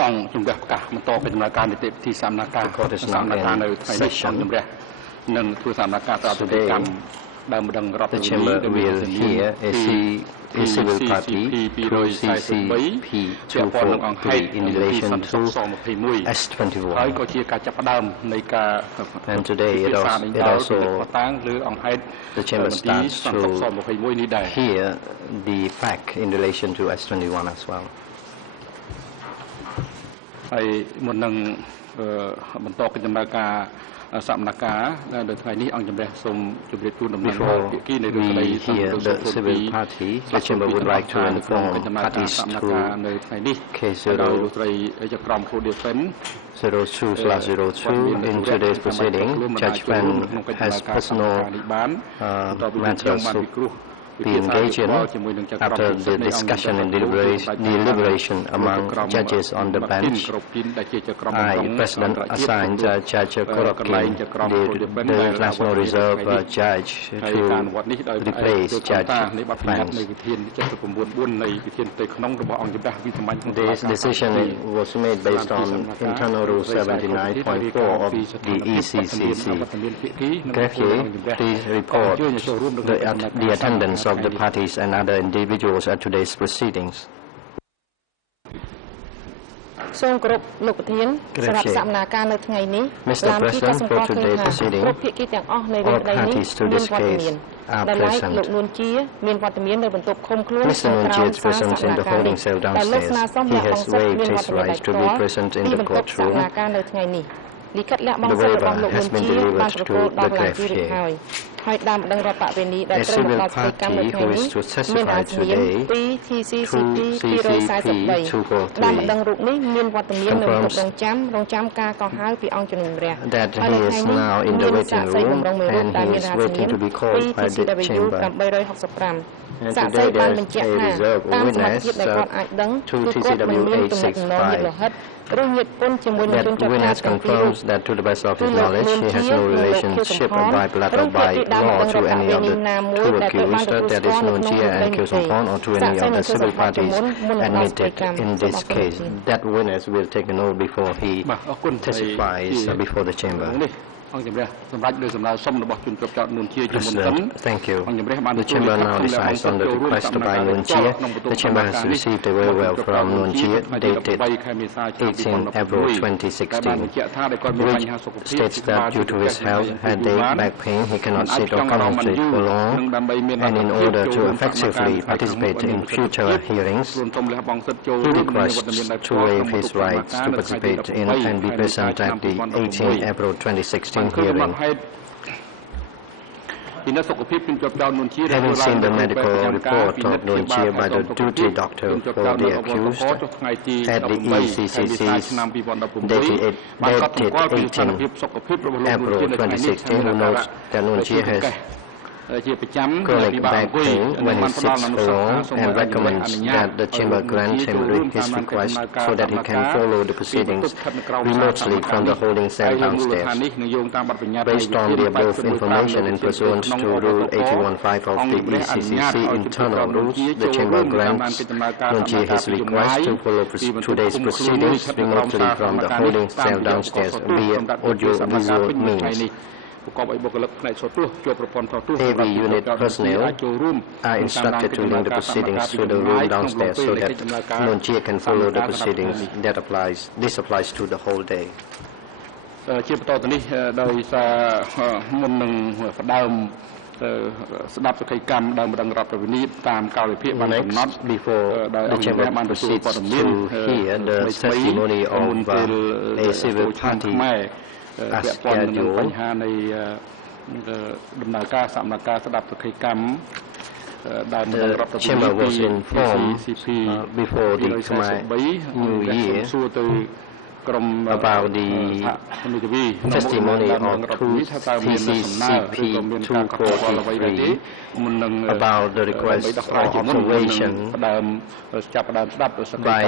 អង្គជំរះប្រកាសបន្តពីដំណើរការនីតិវិធីសកម្មភាពសម្ដែងនៅថ្ងៃនេះអង្គជំរះនឹងធ្វើសកម្មភាពតាមប្រតិកម្មដើមដឹងរដ្ឋ The chamber will hear a civil party through CCP 243 in relation to S21. And today it also the chamber starts to hear the fact in relation to S21 as well. ហើយមុននឹងបន្តកិច្ចដំណើរការសកម្មភាពនៅថ្ងៃនេះអង្គជំរះសូមជម្រាបជូនដំណឹងដល់ភាគីនៃរឿងក្តី the civil party the chamber would like to inform parties through នៅថ្ងៃនេះ K0 លោកស្រីចក្រមភូឌីហ្វិន 02/02 in today's proceeding Judge Pen has personal matters to be engaged in after the discussion and deliberation among judges on the bench. I, President, assigned Judge Korokin, the National Reserve Judge, to replace Judge Fans. This decision was made based on Internal Rule 79.4 of the ECCC. Greffier, please report the attendance of the parties and other individuals at today's proceedings. Mr. President, for today's proceeding, all parties to this case are present. Mr. Nunji is present in the holding cell downstairs. He has waived his right to be present in the courtroom. The waiver has been delivered to the greffier. A civil party who is to testify today through CCP 243 confirms that he is now in the waiting room and he is waiting to be called by the chamber. And today there is a reserved witness to TCW 865. That witness confirms that to the best of his knowledge, he has no relationship by blood or by law to any of the two accused, that is Nunjia and Kyo Songpon, or to any of the civil parties admitted in this case. That witness will take an oath before he testifies before the chamber. President, thank you. The chamber now decides on the request by Nunjia. The chamber has received a waiver from Nunjia dated 18 April 2016, which states that due to his health, headache, back pain, he cannot sit or concentrate for long, and in order to effectively participate in future hearings, he requests to waive his rights to participate in and be present at the 18 April 2016 hearing. Having seen the medical report of Nunjia by the duty doctor for the accused at the ECCC's dated 18 April 2016, who notes that Nunjia has chronic back pain when he sits alone and recommends that the chamber grant him his request so that he can follow the proceedings remotely from the holding cell downstairs. Based on the above information and pursuant to Rule 81.5 of the ECCC internal rules, the chamber grants Nunji his request to follow today's proceedings remotely from the holding cell downstairs via audio-visual means. Every unit personnel are instructed to link the proceedings to the room downstairs so that Nunjia can follow the proceedings. This applies to the whole day. Before the chamber proceeds to hear the testimony of a civil party as scheduled, the chamber was informed before the Khmer New Year about the testimony of TCCP 243 about the request for observation by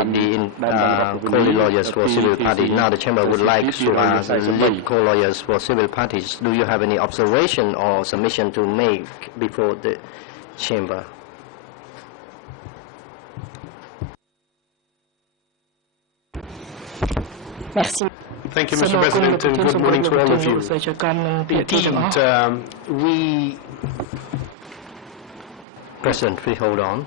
the co-lawyers for civil parties. Now the chamber would like to ask the co-lawyers for civil parties, do you have any observation or submission to make before the chamber? Merci. Thank you, Mr. President, and good morning to all of you. Indeed, we... President, please hold on.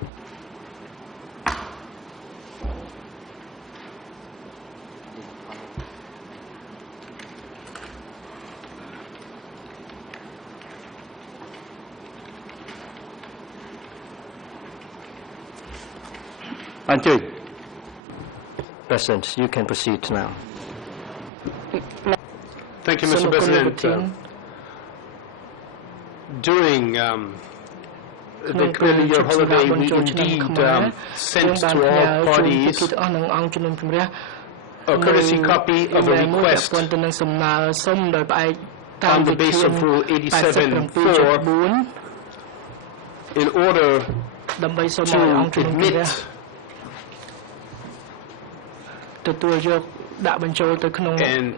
President, you can proceed now. Thank you, Mr. President. During the Khmer Year holiday, we indeed sent to all parties a courtesy copy of a request on the basis of Rule 87.4 in order to admit and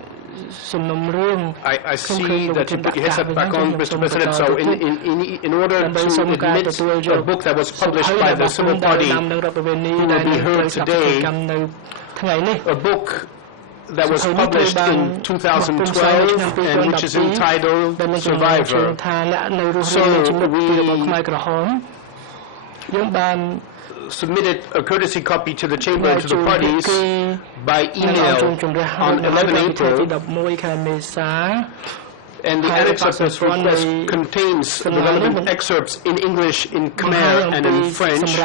I see that you put your headset back on, Mr. President. So in order to admit a book that was published by the civil party who will be heard today, a book that was published in 2012 and which is entitled Survivor. So we submitted a courtesy copy to the chamber and to the parties by email on 11 April, and the annex of this request contains the relevant excerpts in English, in Khmer, and in French,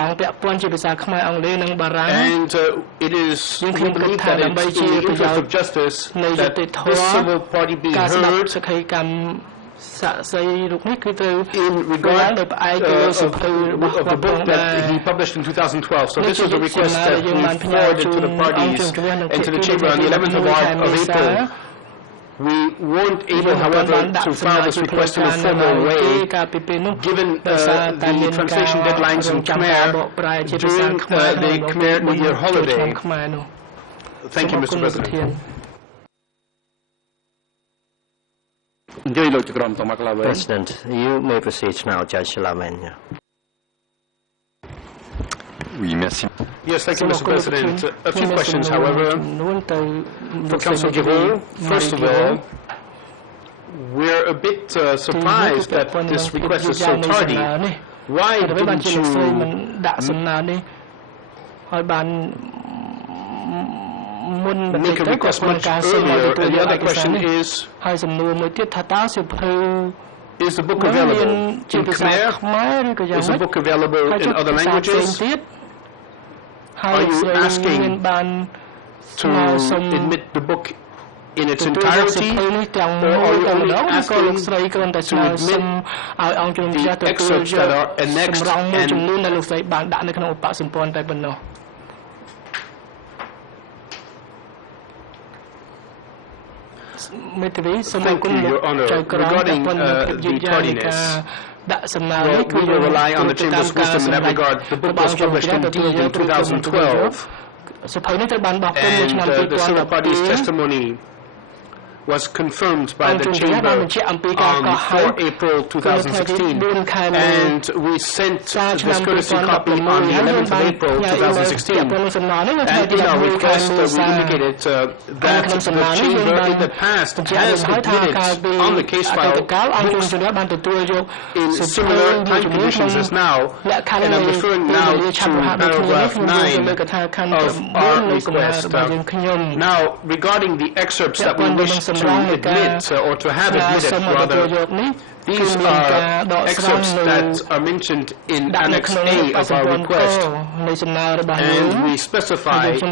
and it is, we believe that it's in the interest of justice that this civil party be heard in regard of the book that he published in 2012. So this is a request that we forwarded to the parties and to the chamber on the 11th of April. We weren't able, however, to file this request in a formal way, given the translation deadlines in Khmer during the Khmer New Year holiday. Thank you, Mr. President. President, you may proceed now, Judge Lamenya. Yes, thank you, Mr. President. A few questions, however, for Councillor Giroux. First of all, we're a bit surprised that this request is so tardy. Why didn't you make a request much earlier? And the other question is the book available in Khmer? Is the book available in other languages? Are you asking to admit the book in its entirety, or are you only asking to admit the excerpts that are annexed and Thank you, Your Honor. Regarding the tardiness, well, we will rely on the Chamber's wisdom in that regard. The book was published indeed in 2012, and the civil party's testimony was confirmed by the Chamber on 4 April 2016, and we sent this courtesy copy on the 11th of April 2016. And in our request, we indicated that the Chamber in the past has admitted on the case file books in similar time conditions as now, and I'm referring now to paragraph 9 of our request. Now, regarding the excerpts that we wish to admit, or to have admitted rather, these are excerpts that are mentioned in Annex A of our request, and we specify here to the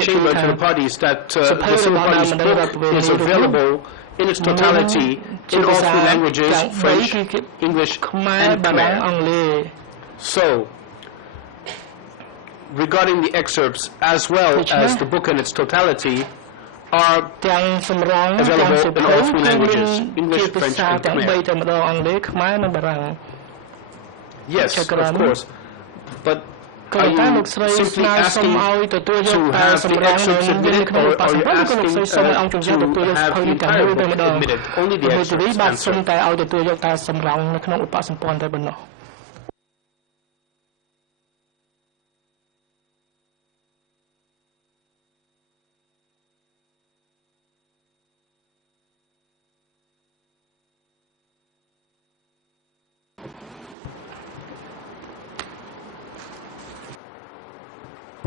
Chamber, to the parties, that the civil parties book is available in its totality in all three languages, French, English, and Khmer. So, regarding the excerpts as well as the book in its totality, are available in all three languages, English, French, and Khmer. Yes, of course. But are you simply asking to have the excerpts admitted, or are you asking to have the entire book admitted? Only the excerpts, answer. ប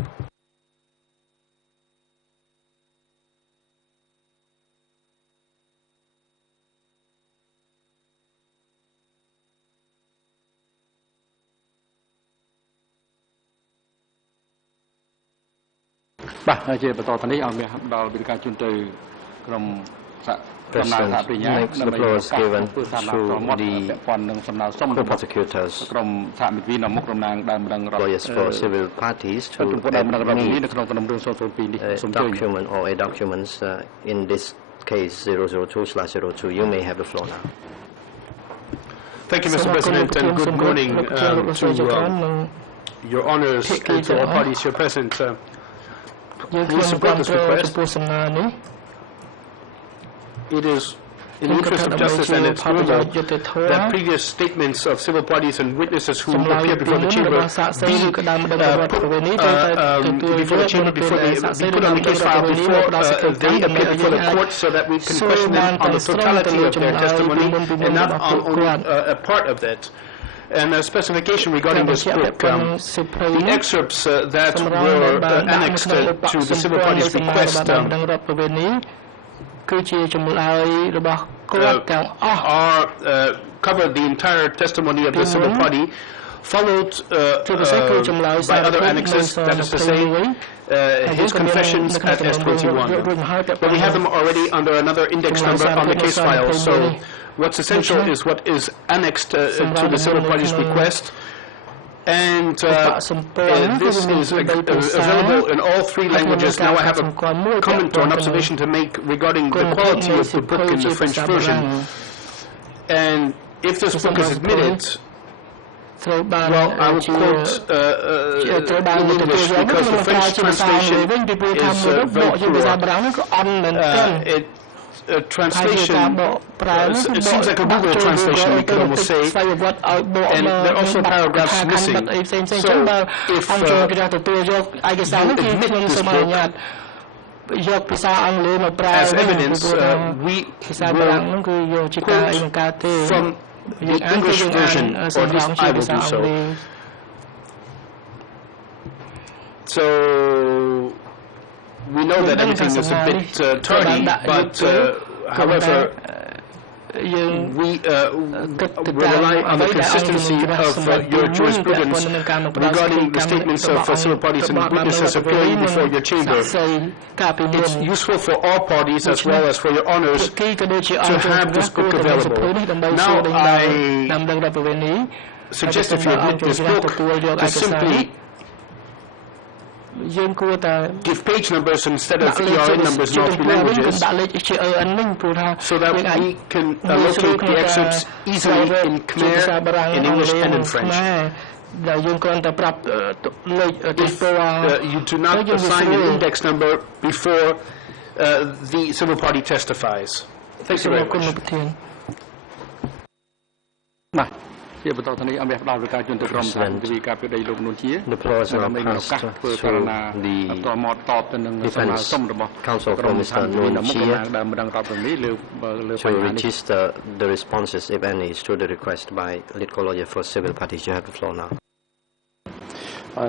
ាទហើយជាបន្តទៅនេះឲ្យមានដល់វិទ្យាជនទៅក្រុមដំណើរការប្រាជ្ញាដើម្បីធ្វើសារណាប្រមត់ពាក់ព័ន្ធនឹងសំណើសុំរបស់ក្រុមសហមិត្តវិនមុខតំណាងដើមរងរដ្ឋ lawyers for civil parties to ដើមរងរដ្ឋនេះនៅក្នុងដំណើររឿង002នេះសូមជួយ document or a documents in this case 002/02 you may have the floor now. Thank you, Mr. President, and good morning to your honors and to all parties here present. We support this request. It is in the interest of justice and it's normal that previous statements of civil parties and witnesses who appear before the chamber be before the chamber before they be put on the case file before they appear before the court so that we can question them on the totality of their testimony and not on only a part of that. And a specification regarding this book, the excerpts that were annexed to the civil parties' request cover the entire testimony of the civil party, followed by other annexes, that is to say, his confessions at S21. But we have them already under another index number on the case file, so what's essential is what is annexed to the civil party's request, and this is available in all three languages. Now I have a comment or an observation to make regarding the quality of the book in the French version. And if this book is admitted, well, I will quote in English because the French translation is very poor. Translation, it seems like a Google translation, we could almost say, and there are also paragraphs missing. So, if you admit this book as evidence, we will quote from the English version, or at least I will do so. So, we know that everything is a bit tardy, but however, we rely on the consistency of your jurisprudence regarding the statements of civil parties and witnesses appearing before your chamber. It's useful for all parties as well as for your honors to have this book available. Now I suggest if you admit this book to simply give page numbers instead of ERN numbers in all three languages so that we can locate the excerpts easily in Khmer, in English and in French. If you do not assign an index number before the civil party testifies. Thank you very much. The floor is now passed to the defense counsel for Mr. Nunchia to register the responses, if any, to the request by legal lawyer for civil parties. You have the floor now.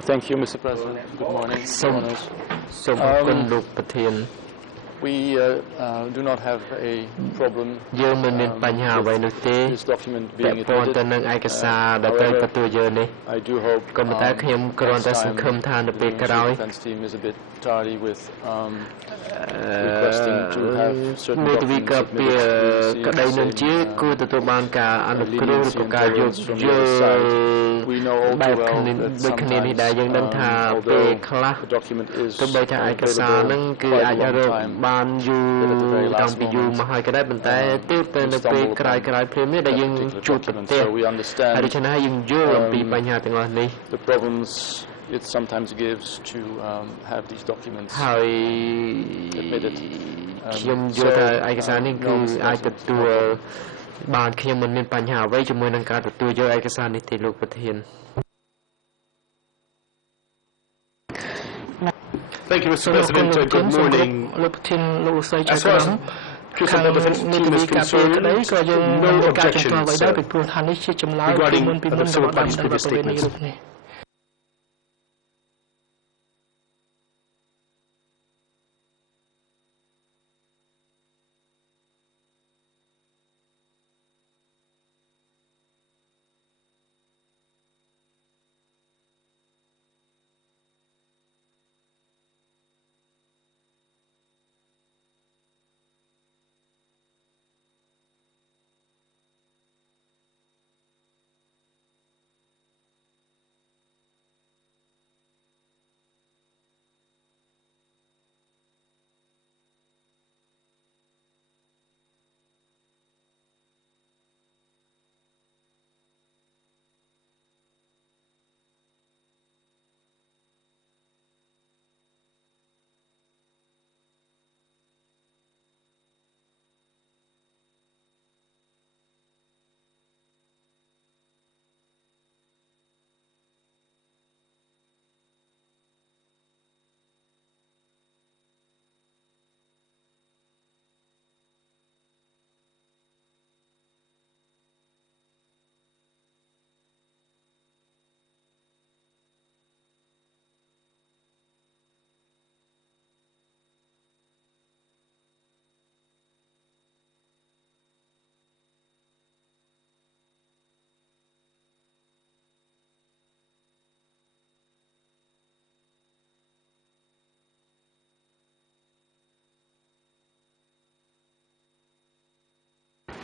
Thank you, Mr. President. Good morning. We do not have a problem this document being admitted. I do hope the defense team is a bit tardy with requesting to have certain documents submitted. We know all too well that sometimes, although the document is available quite a long time, that at the very last moment, we stumble upon so we understand the problems it sometimes gives to have these documents admitted. Thank you, Mr. President. Good morning. As far as the defense team is concerned, no objections regarding the civil parties' previous statements.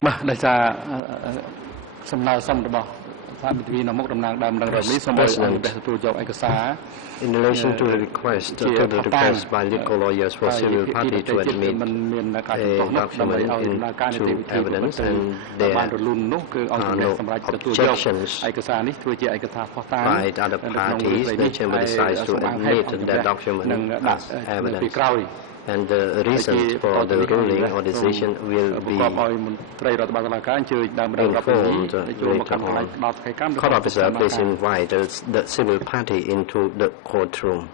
បាទដោយសារសំណើសុំរបស់សហវិទ្យានៅមុខតំណាងដើមរបស់នេះសូមឲ្យអង្គទទួលយកឯកសារ In relation to the request by legal lawyers for civil party to admit a document into evidence and there are no objections by other parties, the chamber decides to admit that document as evidence. And the reason for the ruling or decision will be informed later on. Court officer, please invite the civil party into the courtroom.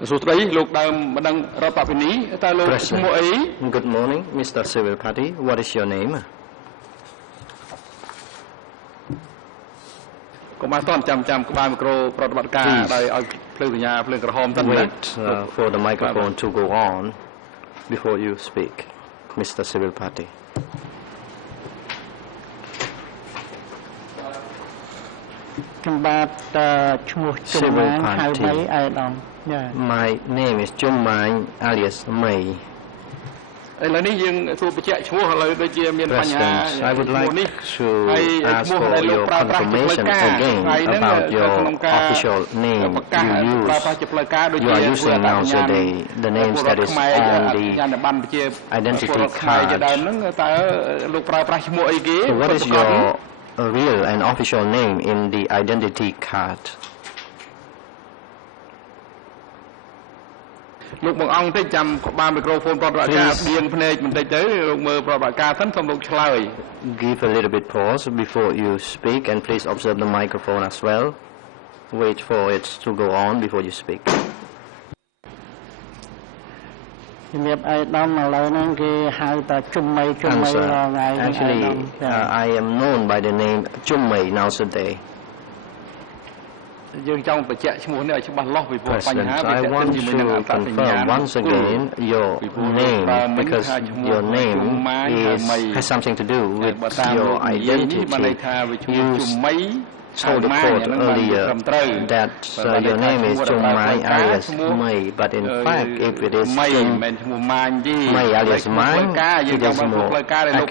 Good morning, Mr. Civil Party. What is your name? Wait for the microphone to go on before you speak, Mr. Civil Party. Civil Party. My name is Chumai alias May. President, I would like to ask for your confirmation again about your official name you are using now today, the names that is on the identity card. So what is your real and official name in the identity card? Give a little bit pause before you speak, and please observe the microphone as well. Wait for it to go on before you speak. Actually, I am known by the name Chummai nowadays. President, I want to confirm once again your name, because your name has something to do with your identity. You told the court earlier that your name is Chummai alias May, but in fact, if it is Chummai alias Mai, it is more accurate.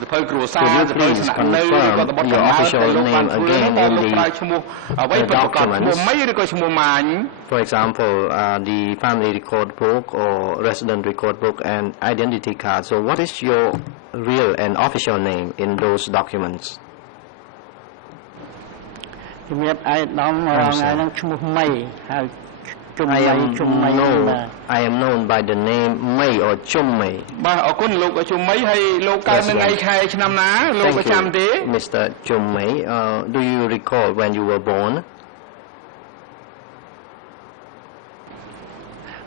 But could you please confirm your official name again in the documents? For example, the family record book or resident record book and identity card. So what is your real and official name in those documents? ជំរាបឯកឧត្តមថ្ងៃហ្នឹងឈ្មោះម៉ៃហើយជុំម៉ៃ I am known by the name May or Chum May បាទអរគុណលោកជុំម៉ៃហើយលោកកើតនៅថ្ងៃខែឆ្នាំណាលោកប្រចាំទេ Mr. Chum May do you recall when you were born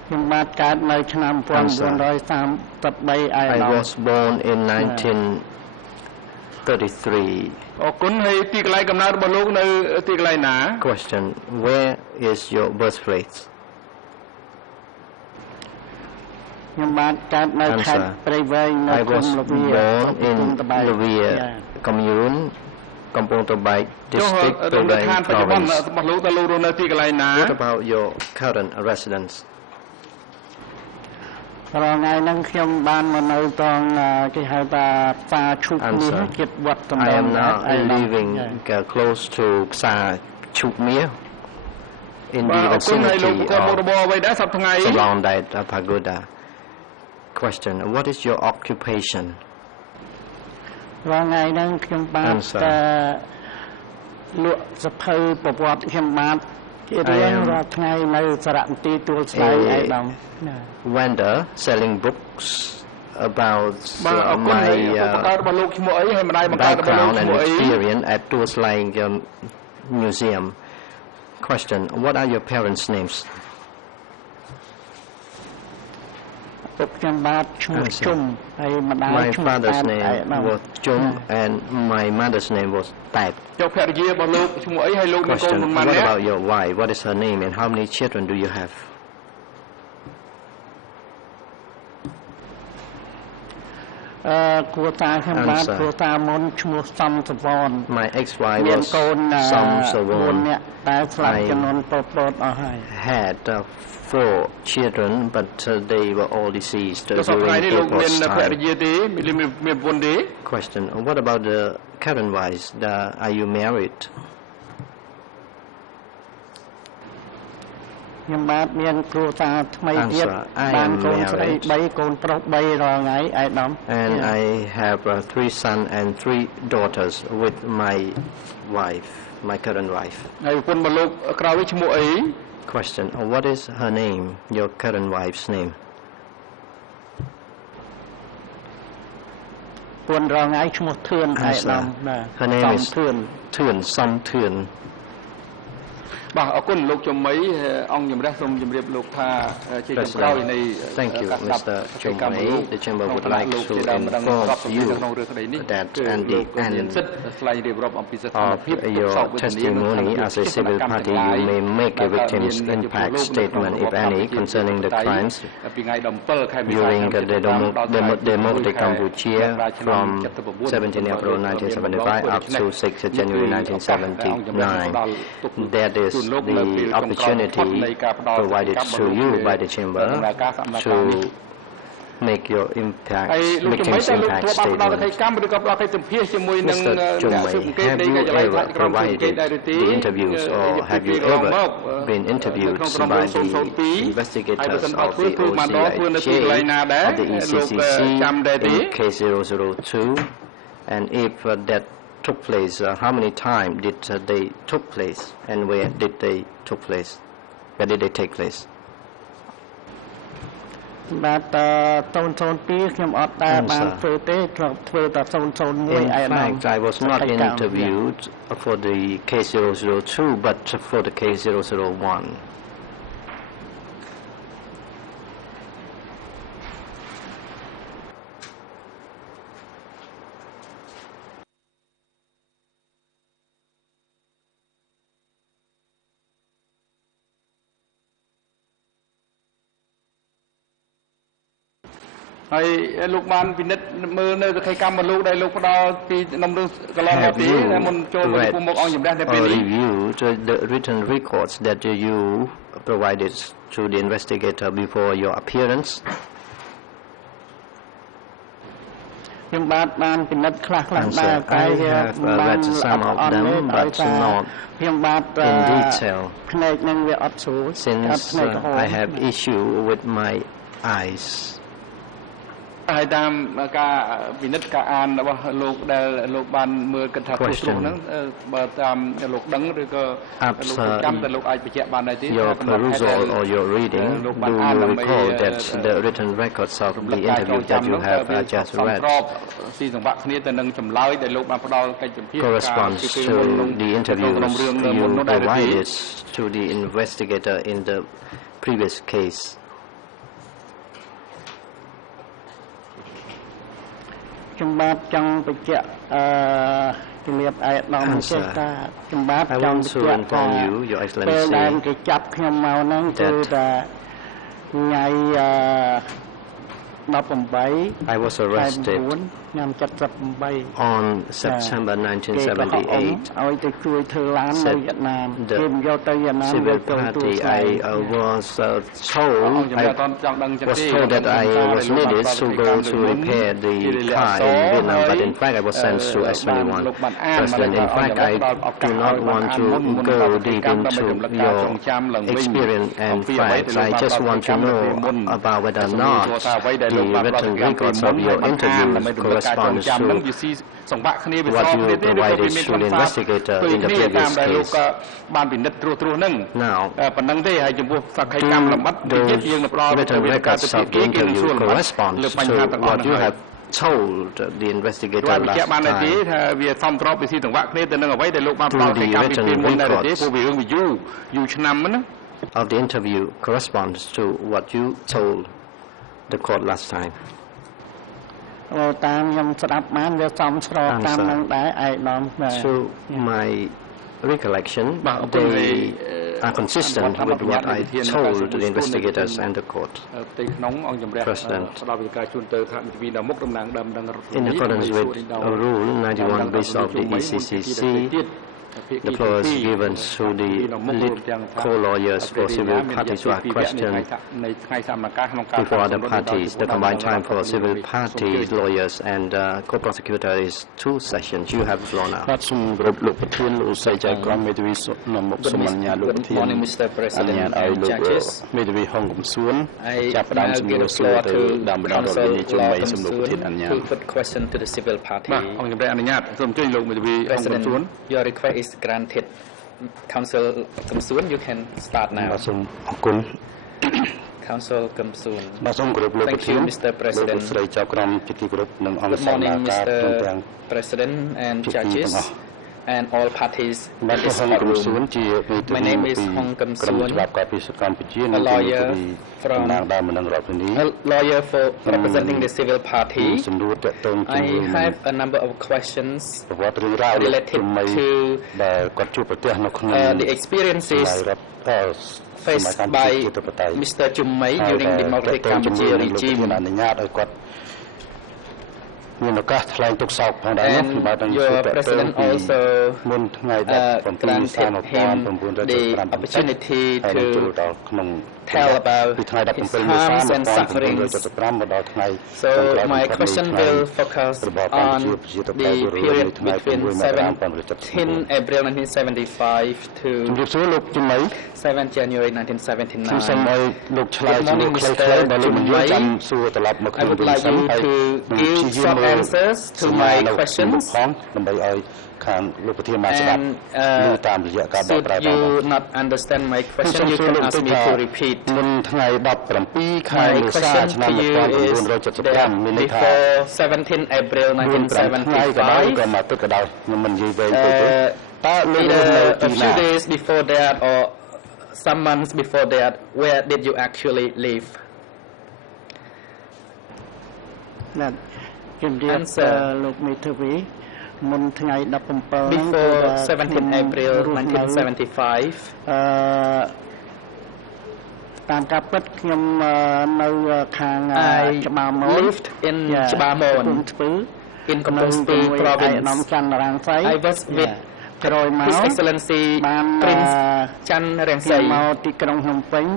ខ្ញុំបាទកើតនៅឆ្នាំ1933 I was born in 1933 អរគុណហើយទីកន្លែងកំណើតរបស់លោកនៅទីកន្លែងណា Question where is your birthplace ខ្ញុំបាទកើតនៅខេត្តព្រៃវែងនៅ I was born in Lavia commune កំពង់ត្បែក district ព្រៃវែង province របស់លោកតើលោករស់នៅទីកន្លែងណា What about your current residence រាល់ថ្ងៃហ្នឹងខ្ញុំបានមកនៅតងគេហៅថាផ្សារឈូកមាសជិតវត្តតំ I am now living close to ផ្សារឈូកមាស in the vicinity of around that pagoda Question what is your occupation រាល់ថ្ងៃហ្នឹងខ្ញុំបានលក់សភៅប្រវត្តិខ្ញុំបានរៀនរាល់ថ្ងៃនៅសារមន្ទីរទួលស្លែងឯកឧត្តម vendor selling books about my background and experience at Tua Slang Museum. Question: what are your parents' names? My father's name was Chum and my mother's name was Tat. Question: what about your wife? What is her name and how many children do you have? My ex-wife was Som Savon. I had 4 children, but they were all deceased during Pol-Pot's time. Question: what about the current wives? Are you married? Answer: I am married and I have 3 sons and 3 daughters with my wife, my current wife. Question: what is her name, your current wife's name? Answer: her name is Thឿន Som Thឿន បាទអរគុណលោកជំមីអង្គជំរះសូមជម្រាបលោកថាជាចុងក្រោយនៃ Thank you Mr. Chumai. The chamber would like to inform you that at the end of your testimony as a civil party you may make a victim's impact statement if any concerning the crimes during the Democratic Cambodia from 17 April 1975 up to 6 January 1979. That is the opportunity provided to you by the chamber to make your impact, victim's impact statement. Mr. Chumai, have you ever provided the interviews or have you ever been interviewed by the investigators of the OCIJ, of the ECCC in case 002? And if that took place, how many times did they took place and where did they took place? Where did they take place? In fact, I was not interviewed for the case 002 but for the case 001. Have you read or reviewed the written records that you provided to the investigator before your appearance? Answer: I have read some of them but not in detail since I have issue with my eyes. ហើយតាមការពិនិត្យការអានរបស់លោកដែលលោកបានមើលគិតថាព្រោះហ្នឹងបើតាមលោកដឹងឬក៏លោកចាំតែលោកអាចបញ្ជាក់បានដែរទេ Your perusal or your reading, do you recall that the written records of the interview that you have just read corresponds to the interviews you provided to the investigator in the previous case? ខ្ញុំបាទចង់បញ្ជាក់ជំរាបឯកឧត្តមចេះថាខ្ញុំបាទចង់បញ្ជាក់ថាពេលដែលគេចាប់ខ្ញុំមកហ្នឹងគឺថាថ្ងៃ I was arrested on September 1978. Said the civil party I was told that I was needed to go to repair the car in Vietnam, but in fact I was sent to S21. President, in fact I do not want to go deep into your experience and facts. I just want to know about whether or not the written records of your interview corresponds to what you provided to the investigator in the previous case. Now, do the written records of the interview corresponds to what you have told the investigator last time? Do the written records of the interview corresponds to what you told the court last time? To my recollection, they are consistent with what I told the investigators and the court. President, in accordance with Rule 91 bis of the ECCC, the floor is given to the lead co-lawyers for civil parties to ask questions before other parties. The combined time for civil parties, lawyers and co-prosecutor is 2 sessions. You have the floor now. Good morning, Mr. President and judges. I now give the floor to Counsel Law to put question to the civil party. President, your request is granted. Counsel Kamsoon, you can start now. Counsel Kamsoon. Thank you, Mr. President. Good morning, Mr. President and judges and all parties in this courtroom. My name is Hong Kamsoon, a lawyer for representing the civil party. I have a number of questions related to the experiences faced by Mr. Jummai during the multi-Cambodia regime. And your president also granted him the opportunity to tell about his harms and sufferings. So my question will focus on the period between 17 April 1975 to 7 January 1979. Good morning, Mr. Jummai. I would like you to give short answers to my questions. And should you not understand my question, you can ask me to repeat. My question to you is that before 17 April 1975, either a few days before that or some months before that, where did you actually live? Answer. Before 17 April 1975, I lived in Chabamon, in Kampong Speu province. I was with His Excellency Prince Chan Rengsay,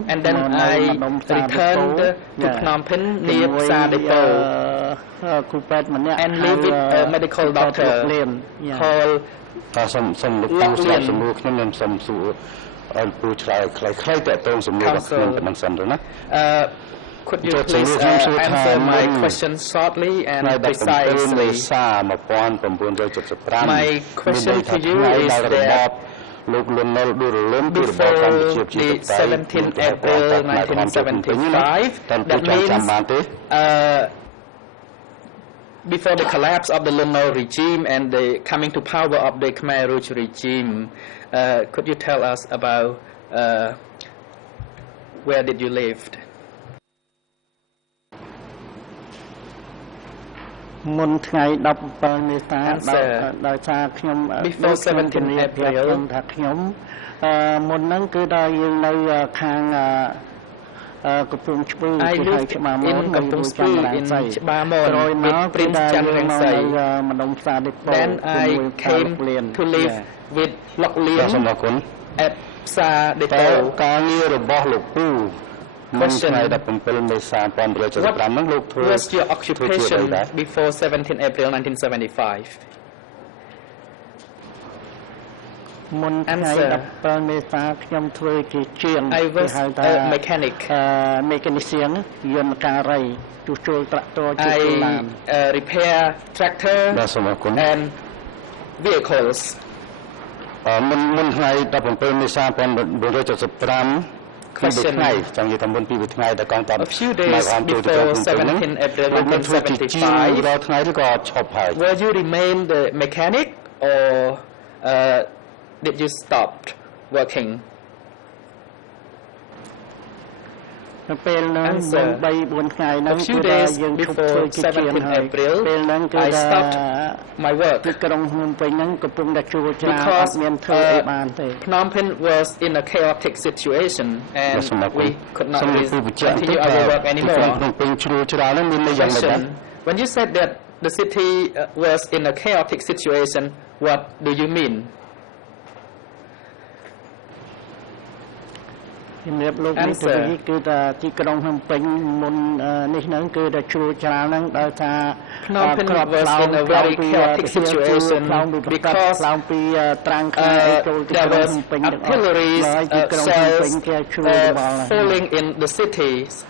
and then I returned to Phnom Penh near Sa Depot and lived with a medical doctor called Long Lien. could you please answer my question shortly and precisely? My question to you is that before the 17th April 1975, that means before the collapse of the Lunar regime and the coming to power of the Khmer Rouge regime, could you tell us about where did you live? Before 17th April, I lived in Kampong Spui in Chbamon with Prince Chan Rengsai. Then I came to live with Lok Lien at Psa Depot. Question. What was your occupation before 17 April 1975? Answer. I was a mechanic. I repair tractor and vehicles. Question. A few days before 17 April 1975, were you remain the mechanic or did you stop working? Answer. A few days before 17 April, I stopped my work because Phnom Penh was in a chaotic situation and we could not continue our work anymore. Question. When you said that the city was in a chaotic situation, what do you mean? Answer. Phnom Penh was in a very chaotic situation because there was artillery shells falling in the cities.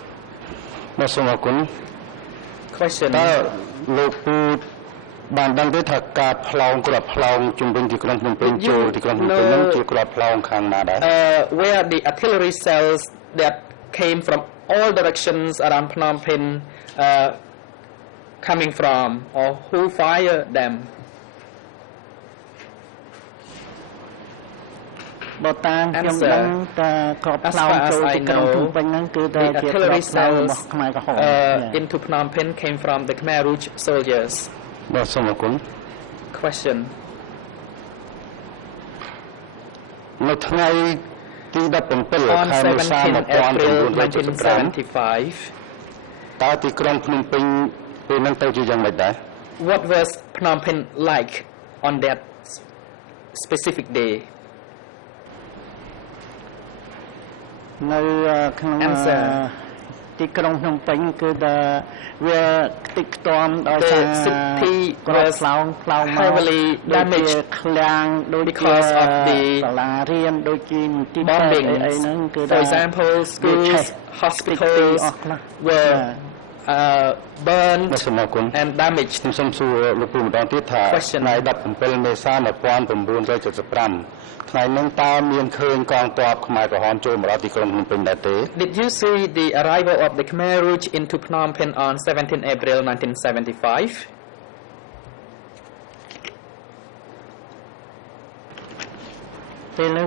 Question. Where the artillery cells that came from all directions around Phnom Penh coming from, or who fired them? Answer. As far as I know, the artillery cells into Phnom Penh came from the Khmer Rouge soldiers. Question. On 17 April 1975, what was Phnom Penh like on that specific day? Answer. The city was heavily damaged because of the bombings. For example, schools, hospitals were burned and damaged. Question. Did you see the arrival of the Khmer Rouge into Phnom Penh on 17 April 1975? Answer.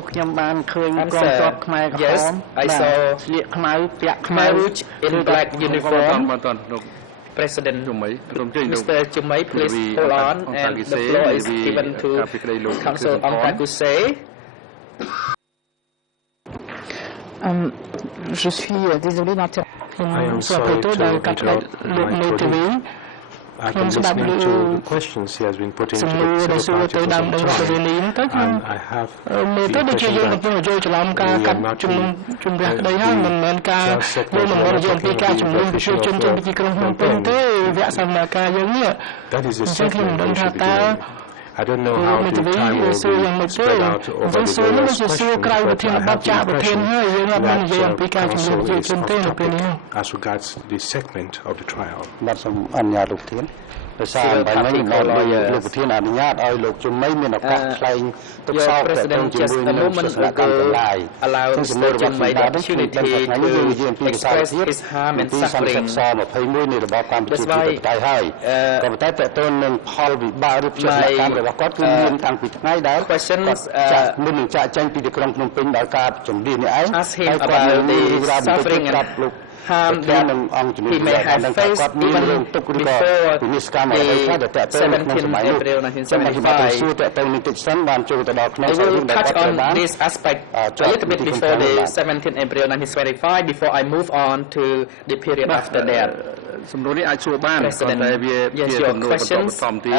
Yes, I saw Khmer Rouge in black uniform. President Mr. Chumai, please hold on, and the floor is given to Council Ong Takuse. Je suis désolé d'interrompre. I've been listening to the questions he has been putting to the party for some time, and I have the impression that we are not just that is the second we should be doing. I don't know how the time will be spread out over the various questions, but I have the impression that Council is off topic as regards the segment of the trial. បាទសូមអនុញ្ញាតលោកធានដោយសារបែបនេះមកលោកប្រធានអនុញ្ញាតឲ្យលោកជំមីមានឱកាសថ្លែងទុកសោកទៅជាមួយនឹងសាសនាកម្មទាំងឡាយ allow Mr. Jummai the opportunity to express his harm and suffering. 21នៃរបបកម្ពុជាប្រជាធិបតេយ្យហើយក៏ប៉ុន្តែតើតើនឹងផលវិបាករូបសាសនាកម្មរបស់គាត់គឺមានតាំងពីថ្ងៃដែលមុននឹងចាក់ចេញពីទីក្រុងភ្នំពេញដោយការជំរាបនេះឯង ask him about the suffering and harm that he may have faced even before the 17th April 1975. I will touch on this aspect a little bit before the 17th April 1975 before I move on to the period after that. សំណួរនេះអាចសួរបានតែវាជាសំណួរបន្តបន្ទាប់ទី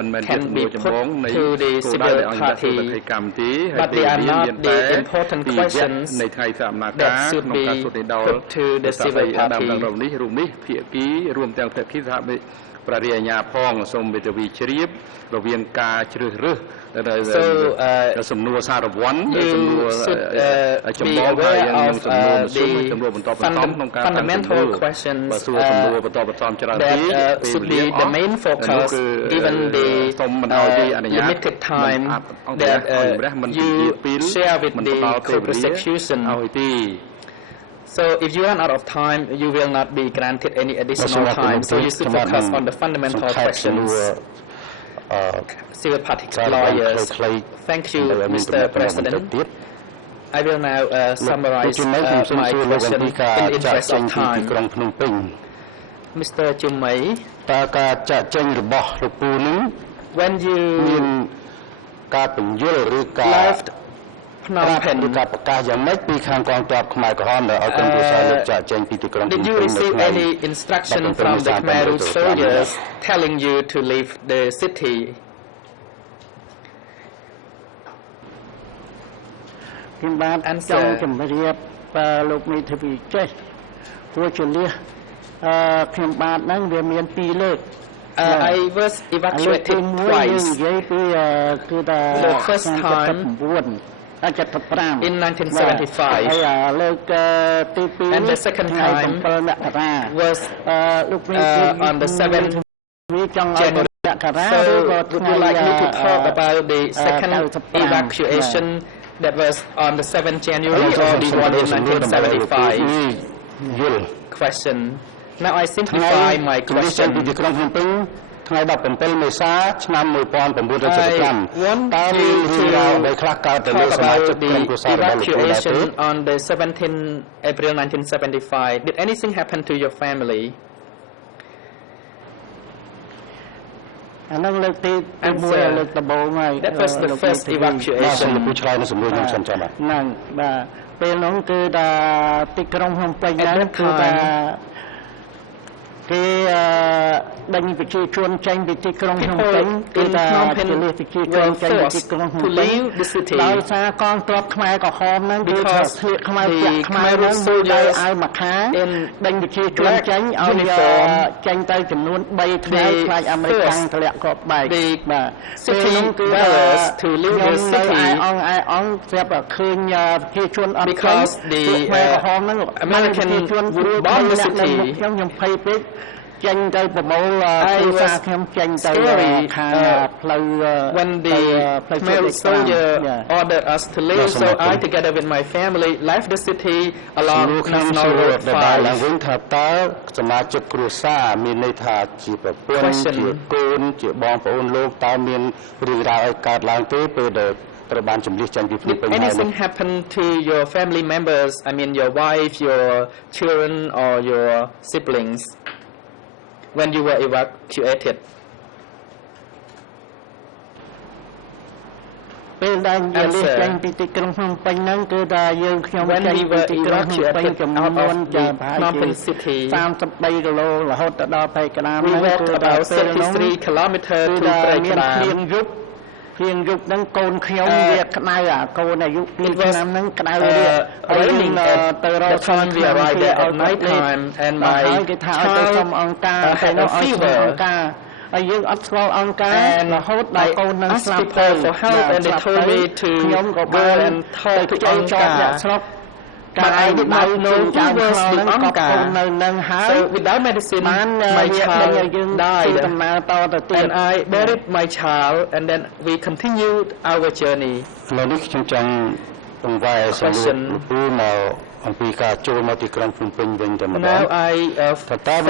មិនមែនជាសំណួរចម្បងនៃគោលដៅឲ្យអង្គការកម្មទីហើយវាមានតែ important questions នៃថ្ងៃសកម្មភាពក្នុងការសុទ្ធនេះដល់the civil party រូបនេះភាគីរួមទាំងភាគីសហប្ររិយាអាញាផងសូមវេទវីជ្រាបរវាងការជ្រើសរើសសំណួរសារវ័នសំណួរចម្បងហើយនិងសំណួរសំណួរបន្តក្នុងការ fundamental questions that should be the main focus given the limited time that you share with the co-prosecution. So if you run out of time, you will not be granted any additional time. So you should focus on the fundamental questions. Civil party lawyers. Thank you, Mr. President. I will now summarize my question in the interest of time. Mr. Jummai, when you left Phnom Penh, did you receive any instruction from the Khmer soldiers telling you to leave the city? Answer. I was evacuated twice. The first time in 1975 and the second time was on the 7th January. So would you like me to talk about the second evacuation that was on the 7th January or the one in 1975? Question. Now I simplify my question. I want you to talk about the evacuation on the 17th April 1975. Did anything happen to your family? Answer. That was the first evacuation. At that time, គេដេញប្រជាជនចេញពីទីក្រុងភ្នំពេញគឺថាពលិសប្រជាជនចេញពីទីក្រុងភ្នំពេញដោយសារកងទ័ពខ្មែរក្រហមហ្នឹងគឺថាស្លៀកខ្មែរពាក់ខ្មែរហ្នឹងដោយឲ្យមកខាងដេញប្រជាជនចេញឲ្យចេញទៅចំនួន3ថ្ងៃខ្លាចអាមេរិកកាំងធ្លាក់គ្រាប់បែកបាទពេលហ្នឹងគឺto leave the city អង្គស្រាប់តែឃើញប្រជាជនអត់ឃើញខ្មែរក្រហមហ្នឹង American would bomb the city ខ្ញុំភ័យពេក ចេញទៅប្រមូលគ្រួសារខ្ញុំចេញទៅខាងផ្លូវ when the Khmer soldier ordered us to leave so I together with my family left the city along National Road 5 ឡើងវិញថាតើសមាជិកគ្រួសារមានន័យថាជាប្រពន្ធជាកូនជាបងប្អូនលោកតើមានរឿងរ៉ាវឲ្យកើតឡើងទេពេលដែលត្រូវបានចម្លៀសចេញពីភ្នំពេញ Anything happen to your family members I mean your wife your children or your siblings when you were evacuated? ពេលដែលយើងចេញពីទីក្រុងភ្នំពេញហ្នឹងគឺថាយើងខ្ញុំចេញពីទីក្រុងភ្នំពេញចំនួនជាប្រហែលជា33គីឡូរហូតដល់ព្រៃក្តាមហ្នឹងគឺថា33 kilometers to ព្រៃក្តាមព្រៀងយុគហ្នឹងកូនខ្ញុំវាក្តៅអាកូនអាយុ2ឆ្នាំហ្នឹងក្តៅរៀកrainingទៅរកខាងវា arrived there at night time and my child had a fever ហើយយើងអត់ស្គាល់អង្គការរហូតដល់កូននឹងស្លាប់ទៅ for help and they told me to ខ្ញុំក៏ go បាន and talk to អង្គការអ្នកស្រុក but I did not know who was the អង្គការ នៅនឹងហើយ so without medicine my child died and I buried my child and then we continued our journey ឥឡូវនេះខ្ញុំចង់បង្វែរសំណួរពូមកអំពីការចូលមកទីក្រុងភ្នំពេញវិញតែម្ដង now I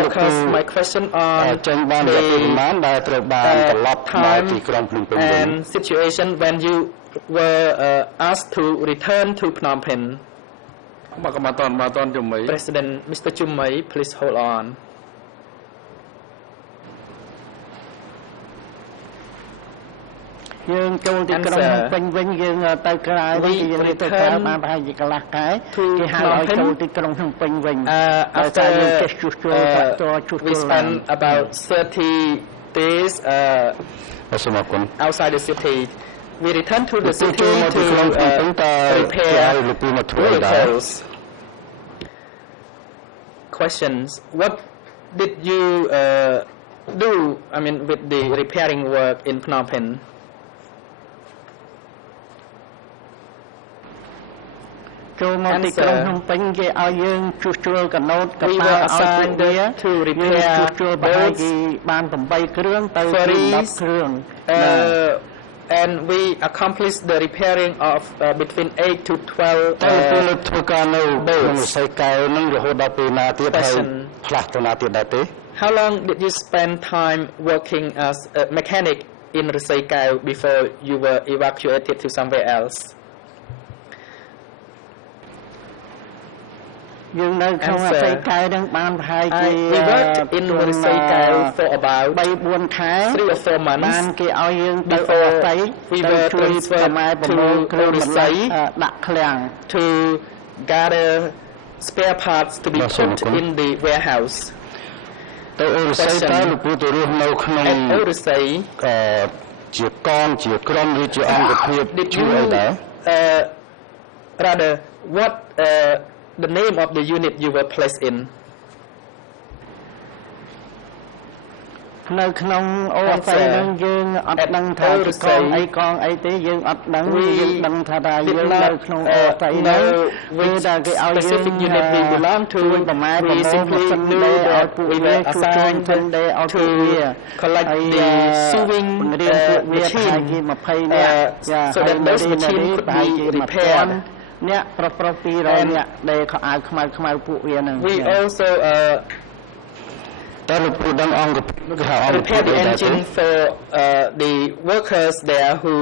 focus my question on ចឹងបានរយៈពេលប្រហែលដែលត្រូវបានត្រឡប់មកទីក្រុងភ្នំពេញវិញ and situation when you were asked to return to Phnom Penh President Mr. Chumai, please hold on. យើងចូលទីក្រុងពេញវិញយើងទៅក្រៅវិញយើងទៅក្រៅបានប្រហែលជាកន្លះខែគេហៅឲ្យចូលទីក្រុងភ្នំពេញវិញ after we spent about 30 days outside the city we returned to the city to prepare vehicles. Questions. What did you do, I mean, with the repairing work in Phnom Penh? We were assigned to repair boats, ferries, and we accomplished the repairing of between 8 to 12 boats. How long did you spend time working as a mechanic in Resai Kau before you were evacuated to somewhere else? I worked in Resai Kau for about 3 or 4 months before we were transferred to Resai to gather spare parts to be put in the warehouse. Question. At Resai, did you rather what the name of the unit you were placed in? នៅក្នុងអូអស័យនឹងយើងអត់ដឹងថាជាកងអីកងអីទេយើងអត់ដឹងយើងដឹងថាយើងនៅក្នុងអូអស័យនោះគឺតែគេឲ្យយើង unit we belong to ប្រមាណ we simply knew that we were assigned to collect the sewing machine 20 so that those machines could be repaired. អ្នកប្រុស200 អ្នកដែលខោអាវខ្មៅពួកវានឹង we also repaired the engine for the workers there who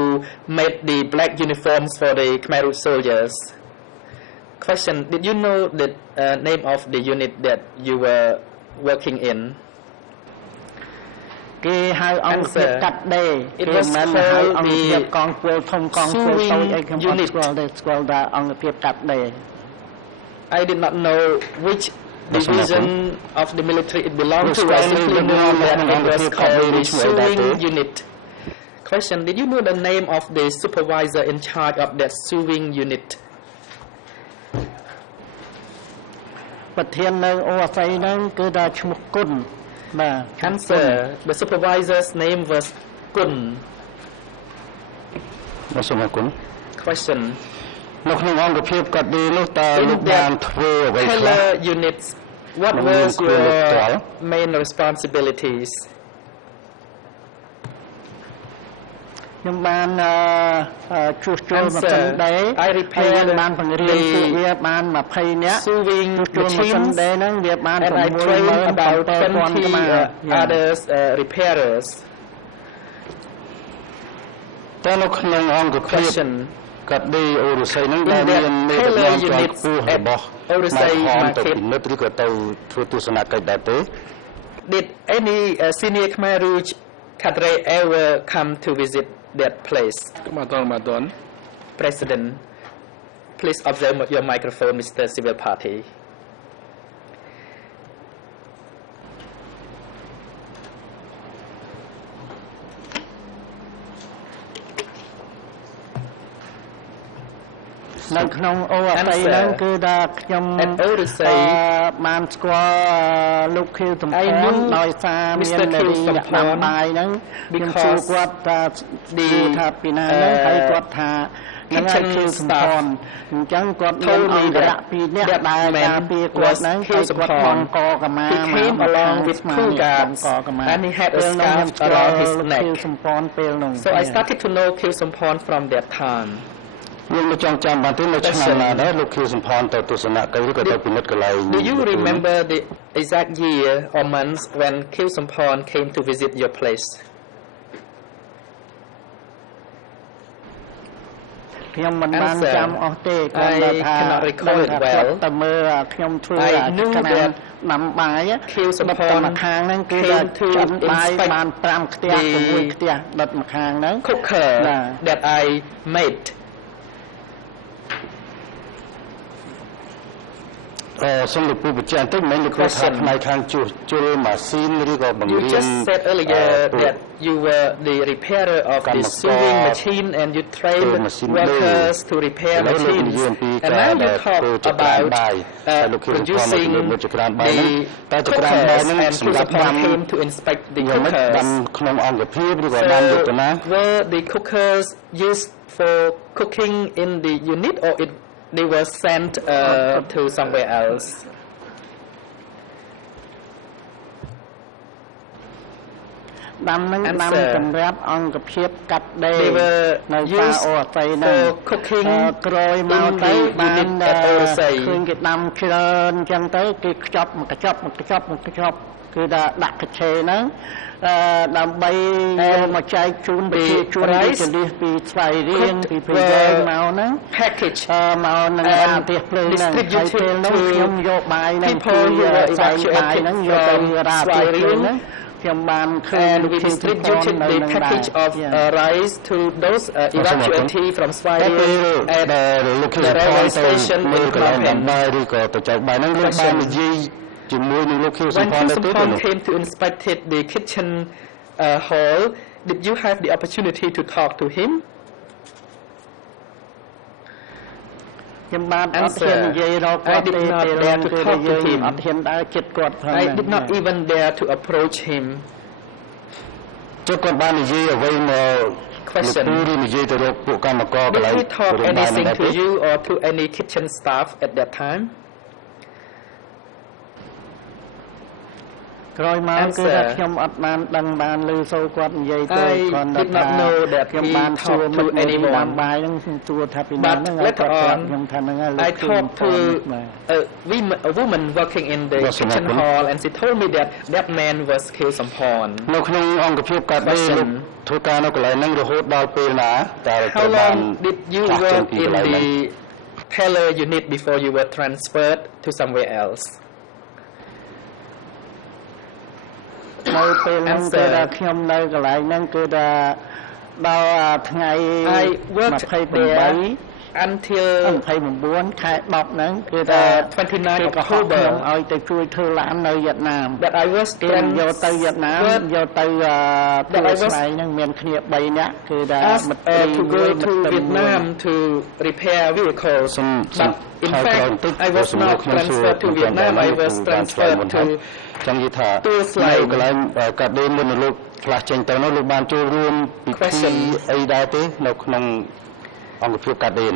made the black uniforms for the Khmer soldiers. Question. Did you know the name of the unit that you were working in? It was called the sewing unit. I did not know which division of the military it belonged to. I simply knew that it was called the sewing unit. Question. Did you know the name of the supervisor in charge of that sewing unit? Answer. The supervisor's name was Kun. Question. In the Heller units, what was your main responsibilities? Answer. I repaired the sewing machines and I trained about 20 others repairers. Question. In the Heller units at Orusai market, did any senior Khmer Rouge cadre ever come to visit that place? President, please observe your microphone, Mr. Civil Party. នៅក្នុងអូអតីហ្នឹងគឺថាខ្ញុំបានស្គាល់លោកខៀវសំផនដោយសារមាននារីអ្នកដាំបាយហ្នឹងខ្ញុំសួរគាត់ថាពីណាហ្នឹងហើយគាត់ថានឹងឲ្យខៀវសំផនអញ្ចឹងគាត់មានអង្គរៈពីរនាក់ដែលការពារគាត់ហ្នឹងហើយគាត់បង់កកម្មាមក along with two guards and he had a scarf around his neck ខៀវសំផនពេលនោះ so I started to know ខៀវសំផន from that time យើងចង់ចាំបានទេនៅឆ្នាំណាដែរលោកខៀវសំផនទៅទស្សនកិច្ចឬក៏ទៅពិនិត្យកន្លែង Do you remember the exact year or months when ខៀវសំផន came to visit your place ខ្ញុំមិនបានចាំអស់ទេគាត់ថាទៅមើលខ្ញុំធ្វើគណៈដាំបាយខៀវសំផនមកខាងហ្នឹងគឺចាំបាយបាន5ខ្ទះ6ខ្ទះដុតមកខាងហ្នឹង cooker that I made សូមលោកពូបញ្ជាក់បន្តិចមិនលោកថាផ្នែកខាងជួសម៉ាស៊ីនឬក៏បង្រៀន You just said earlier that you were the repairer of the sewing machine and you trained workers to repair machines and now you talk about producing the cookers and Kusapon came to inspect the cookers ក្នុងអង្គភាពឬក៏បានយុទ្ធនា Were the cookers used for cooking in the unit or they were sent to somewhere else ដាំនឹងដាំសម្រាប់អង្គភាពកាត់ដេរនៅសាអូអតីហ្នឹង cooking ក្រោយមកទៅបានឃើញគេដាំច្រើនអញ្ចឹងទៅគេខ្ចប់មកខ្ចប់គឺថាដាក់កញ្ឆេហ្នឹងដើម្បីយកមកចែកជូនប្រជាជនវិទ្យាល័យពីស្វាយរៀងពីព្រៃវែងមកហ្នឹង package មកនឹងអាទិភ្លើងហ្នឹងហើយពេលនោះខ្ញុំយកបាយហ្នឹងពីស្វាយបាយហ្នឹងយកទៅរាទិភ្លើងហ្នឹងខ្ញុំបានឃើញ we distributed the package of rice to those evacuees from Sweden at the railway station in Phnom Penh ឬក៏ទៅចែកបាយហ្នឹងលោកបាននិយាយជាមួយនឹងលោកខៀវសំផនទៅទេ When Kusapon came to inspect the kitchen hall did you have the opportunity to talk to him ខ្ញុំបានអត់ហ៊ាននិយាយរកគាត់ទេពេលហ្នឹងគឺយើងអត់ហ៊ានដើរជិតគាត់ផង I did not even dare to approach him ចុះគាត់បាននិយាយអ្វីមក question did he talk anything to you or to any kitchen staff at that time ក្រោយមកគឺថាខ្ញុំអត់បានដឹងបានឮសូរគាត់និយាយទៅគាត់ថាខ្ញុំបានសួរមកanyone បាយហ្នឹងខ្ញុំសួរថាពីណាហ្នឹងគាត់ប្រាប់ខ្ញុំថាហ្នឹងហើយ I talked to a woman working in the kitchen hall and she told me that that man was killed Sampon នៅក្នុងអង្គភាពកាត់ដេរលោកធ្វើការនៅកន្លែងហ្នឹងរហូតដល់ពេលណាតែ How long did you work in the tailor unit before you were transferred to somewhere else នៅពេលហ្នឹងគឺថាខ្ញុំនៅកន្លែងហ្នឹងគឺថាដល់ថ្ងៃ I worked there until 29ខែ10ហ្នឹងគឺថា 29 October ឲ្យទៅជួយធ្វើឡាននៅវៀតណាម that I was យកទៅវៀតណាមយកទៅធ្វើស្លែងហ្នឹងមានគ្នា3នាក់គឺថា to go to Vietnam to repair vehicles but in fact I was not transferred to Vietnam I was transferred to ចង់និយាយថានៅកន្លែងកាត់ដេរមុនលោកផ្លាស់ចេញទៅនោះលោកបានចូលរួមពិធីអីដែរទេនៅក្នុងអង្គភាពកាត់ដេរ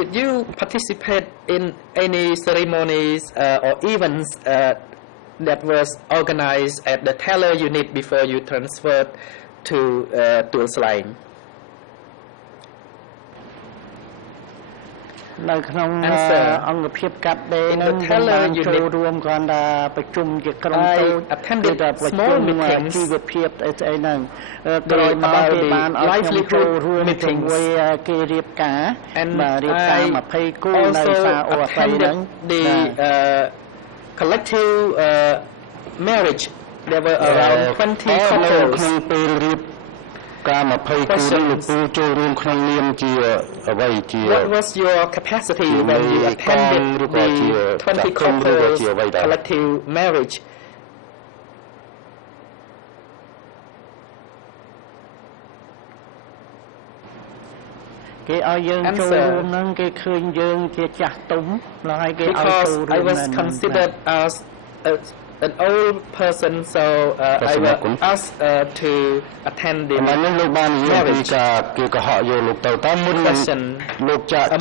Did you participate in any ceremonies or events that was organized at the tailor unit before you transferred to Tuol Sleng នៅក្នុងអង្គភាពកាត់ដេរហ្នឹងបានចូលរួមគ្រាន់តែប្រជុំជាក្រុមតូច attended small meetings ជីវភាពអីស្អីហ្នឹងក្រោយមកគេបានឲ្យខ្ញុំចូលរួមជាមួយគេរៀបការរៀបការ20គូនៅសាអូអតីហ្នឹង the collective marriage there were around 20 couples ក្នុងពេលរៀបការ20គូនេះលោកពូចូលរួមក្នុងនាមជាអ្វីជា What was your capacity when you attended the 20 couples collective marriage ខ because I was considered as an old person, so I was asked to attend the marriage. Question. A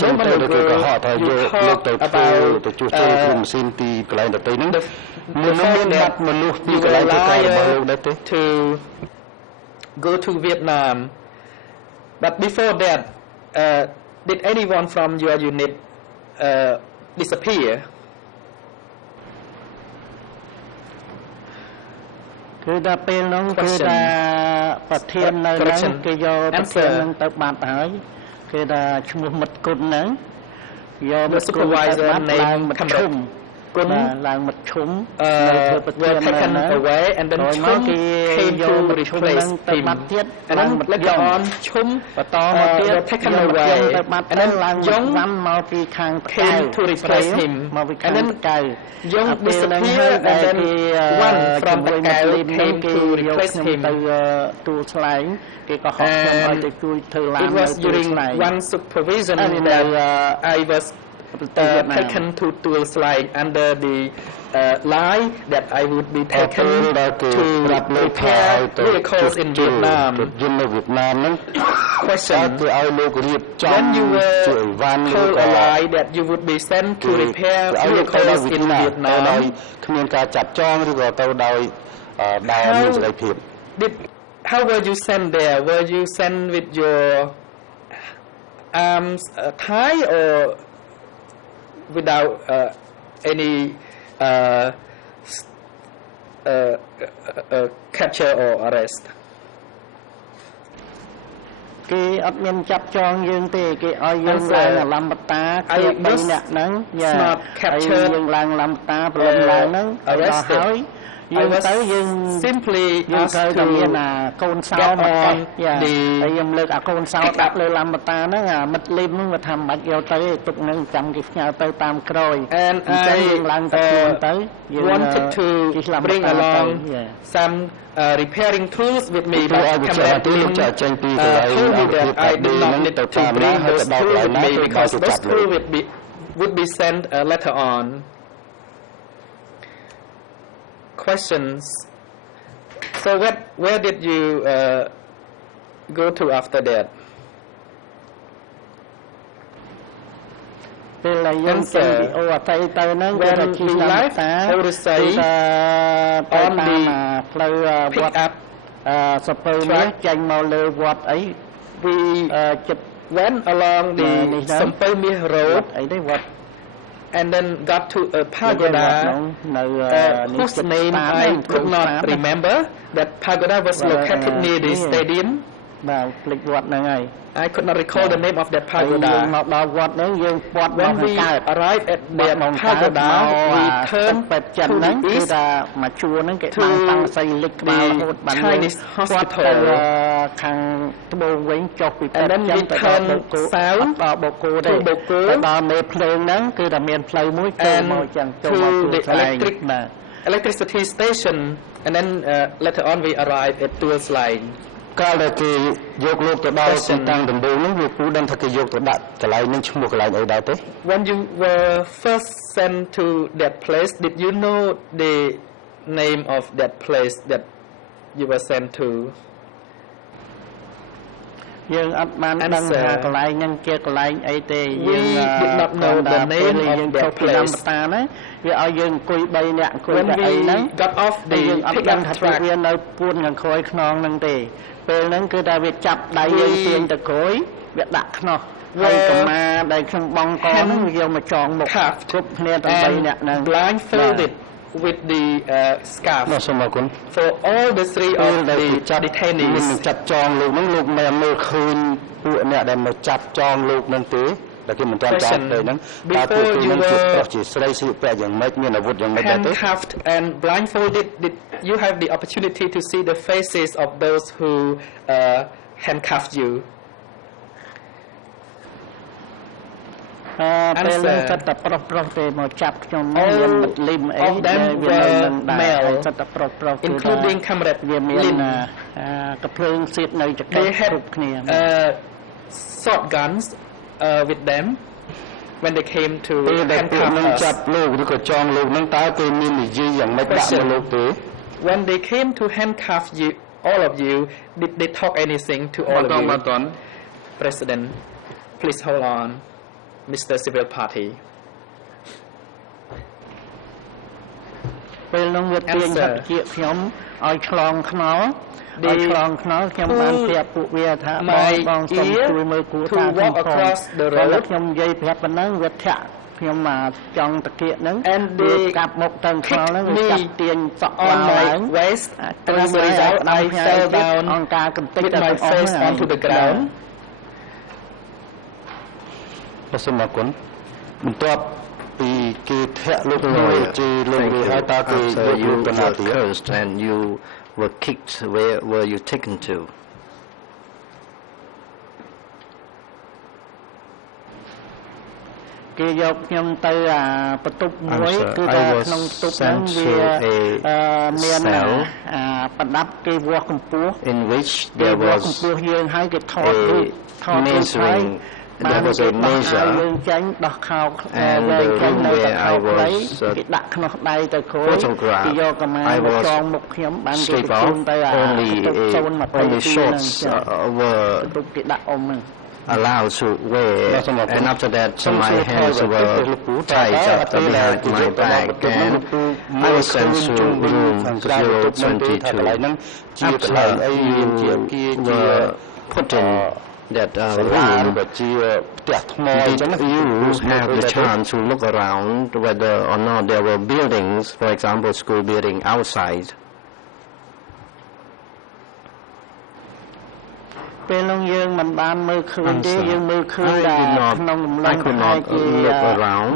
moment ago, you talked about the fact that you were liable to go to Vietnam. But before that, did anyone from your unit disappear? គឺដល់ពេលនោះគឺថាប្រធាននៅហ្នឹងគេយកប្រធានហ្នឹងទៅបាត់ហើយគេថាឈ្មោះមិត្តគុណហ្នឹងយកមិត្តគុណទៅបាត់ឡើងមិត្តឈុំគុណឡើងមិត្តឈុំនៅធ្វើប្រធានហ្នឹង away and then Chum came to replace him and then later on Chum បន្តមកទៀត taken away ទៅបាត់ and then Young វ៉ាន់មកពីខាង came to replace him មកពីខាង and then កៅ Young disappeared and then one from the cow came to replace him ទៅទូស្លែងគេក៏ហៅខ្ញុំឲ្យទៅជួយធ្វើឡាន It was during one supervision that I was taken to Tuol Slide under the lie that I would be taken to repair vehicles in Vietnam. Question. When you were told a lie that you would be sent to repair vehicles in Vietnam, how were you sent there? Were you sent with your arms tied or without any capture or arrest? គេអត់មានចាប់ចងយើងទេគេឲ្យយើងឡើងឡំបតាគេ3នាក់ហ្នឹងយ៉ាយើងឡើងឡំបតាព្រមឡើងហ្នឹងដល់ហើយយើងទៅយើង simply យើងត្រូវតែមានកូនសោមកហើយខ្ញុំលើកអាកូនសោដាក់លើឡំបតាហ្នឹងអាមិត្តលីមហ្នឹងគាត់ថាមិនបាច់យកទៅទេទុកនឹងចាំគេផ្ញើទៅតាមក្រោយ and I ឡើងទៅខ្លួនទៅ wanted to bring along some repairing tools with me but Khmer told me that I did not need to bring those tools with me because those tools would be sent later on. Questions. So where did you go to after that? ពេលយើងចេញពីអូអតីតទៅហ្នឹងគឺថាជីឡានតា on the ផ្លូវវត្តសពើនេះចេញមកលើវត្តអី we went along the Sampomia road អីទេវត្ត and then got to a pagoda whose name I could not remember. That pagoda was located near the stadium. I could not recall the name of that pagoda. When we arrived at that pagoda, we turned to the east to the Chinese hospital. And then we turned south to Boko and to the electricity station. And then later on we arrived at Tuol Line. កាលដែលគេយកលោកទៅដល់ទីតាំងដំបូងនោះវាពូដឹងថាគេយកទៅដាក់កន្លែងនឹងឈ្មោះកន្លែងអីដែរទេ When you were first sent to that place, did you know the name of that place that you were sent to? យើងអត់បានដឹងថាកន្លែងហ្នឹងជាកន្លែងអីទេយើង did not know the name of that place តាណាវាឲ្យយើងអង្គុយ3នាក់អង្គុយតែអីហ្នឹង got off the pickup truck វានៅពួនខាងក្រោយខ្នងហ្នឹងទេពេលហ្នឹងគឺថាវាចាប់ដៃយើងទាញទៅក្រោយវាដាក់ខ្នោះហើយកម្មាដែលខ្ញុំបងកហ្នឹងយកមកចងមុខគ្រប់គ្នាទាំង3នាក់ហ្នឹង blindfolded with the scarf for all the three of the detainees ចាប់ចងលោកហ្នឹងលោកមិនមើលឃើញពួកអ្នកដែលមកចាប់ចងលោកហ្នឹងទេដែលគេមិនទាន់ចងទេហ្នឹងតើពួកគេនឹងជាប្រុសជាស្រីស្លៀកពាក់យ៉ាងម៉េចមានអាវុធយ៉ាងម៉េចដែរទេ handcuffed and blindfolded did you have the opportunity to see the faces of those who handcuffed you ពេលហ្នឹងគាត់តែប្រុសទេមកចាប់ខ្ញុំមានមិត្តលីមអីដែលវានឹងដែរគាត់តែប្រុស including Comrade វាមានកំភ្លើងសៀតនៅចង្កេះគ្រប់គ្នា shotguns with them when they came to handcuff us. When they came to handcuff you, all of you, did they talk anything to all of you? President, please hold on, Mr. Civil Party. ពេលនោះវាទាញហត្ថជាខ្ញុំឲ្យឆ្លងខ្នល់ខ្ញុំបានប្រាប់ពួកវាថាបងសូមជួយមើលគួរថាខ្ញុំនិយាយប្រាប់ប៉ុណ្ណឹងវាធាក់ខ្ញុំមកចង់តាគៀកហ្នឹងវាកាប់មុខទៅខ្នល់ហ្នឹងវាចាប់ទាញសក់ឡើង waist as a result I fell down អង្គការកំទេច with my face onto the ground. សូមអរគុណបន្ទាប់ពីគេធាក់លោកមួយជាលោកវាហើយតើគេយកលោកទៅណាទៀត and you were kicked, where were you taken to? គេយកខ្ញុំទៅបន្ទប់មួយគឺថាក្នុងបន្ទប់ហ្នឹងវាមានប្រដាប់គេវាស់កម្ពស់ in which there was កម្ពស់យើងហើយគេថត measuring. There was a measure, and the room where I was photographed, I was stripped off. Only shorts were allowed to wear, and after that my hands were tied up behind my back, and I was sent to room 022. After you were put in that room, did you have the chance to look around whether or not there were buildings, for example, school building outside? ពេលនោះយើងមិនបានមើលឃើញទេយើងមើលឃើញតែក្នុងលំនៅ I could not look around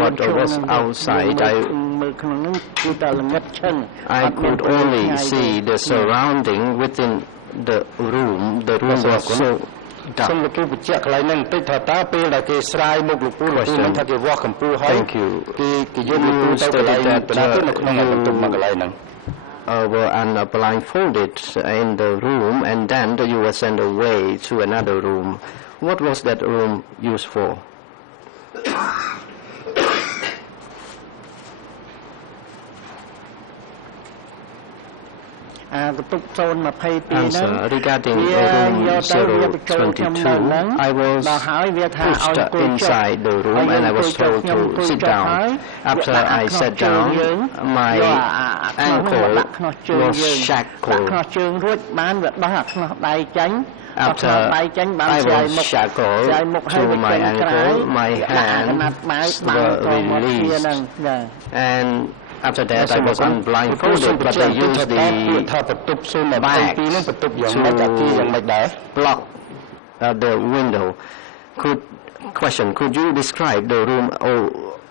what was outside. I could only see the surrounding within the room. The room was so dark. សូមលោកគ្រូបញ្ជាក់កន្លែងហ្នឹងបន្តិចថាតើពេលដែលគេស្រាយមុខលោកគ្រូមិនថាគេវាស់កម្ពស់ហើយគេយកលោកគ្រូទៅកន្លែងនៅក្នុងបន្ទប់មួយកន្លែងហ្នឹង were blindfolded in the room, and then you were sent away to another room. What was that room used for? Regarding room 022, I was pushed inside the room and I was told to sit down. After I sat down, my ankle was shackled. After I was shackled to my ankle, my hands were released, and after that I was blindfolded, but I used the bag to block the window. Could you describe the room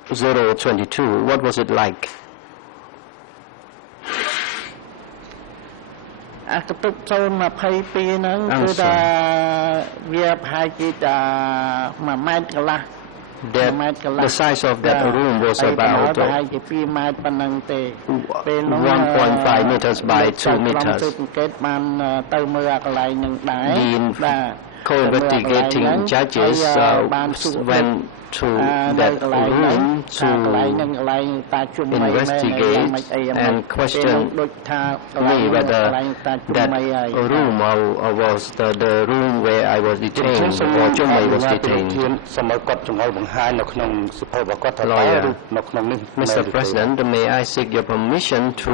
022? What was it like? កន្ទប់022ហ្នឹងគឺថាវាប្រហែលជា1ម៉ែត្រកន្លះ The size of that room was about 1.5 meters by 2 meters. The co-investigating judges went to that room to investigate and question me whether that room was the room where I was detained or Chumai was detained. Lawyer, Mr. President, may I seek your permission to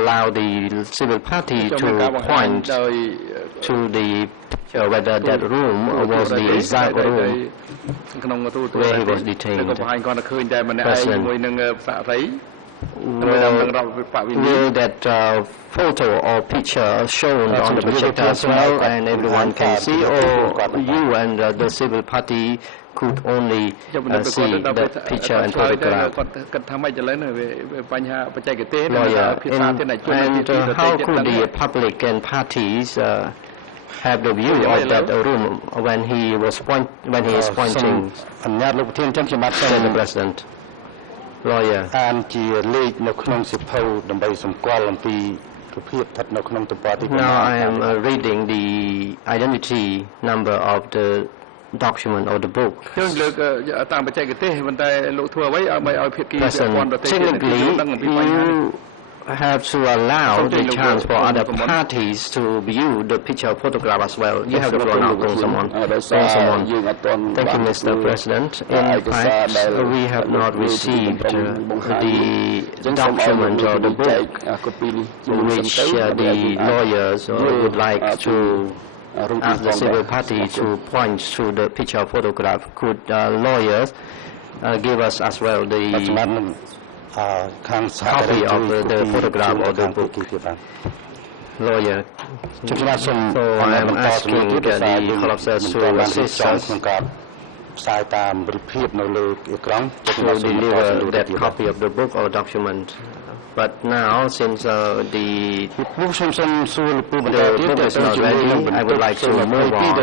allow the civil party to point to the whether that room was the exact room where he was detained. President, will that photo or picture shown on the projector as well and everyone can see, or you and the civil party could only see the picture and photograph? Lawyer, and how could the public and parties have the view of that room when he is pointing? Said the President. Lawyer. Now I am reading the identity number of the document or the book. Technically, you have to allow the chance for other parties to view the picture photograph as well. You have to go now, someone. Thank you, Mr. President. In fact, we have not received the document or the book which the lawyers would like to ask the civil party to point to the picture photograph. Could lawyers give us as well the copy of the photograph or the book? Lawyer. So I am asking the collapsers to assist us to deliver that copy of the book or document. But now, since the book is not ready, I would like to move on.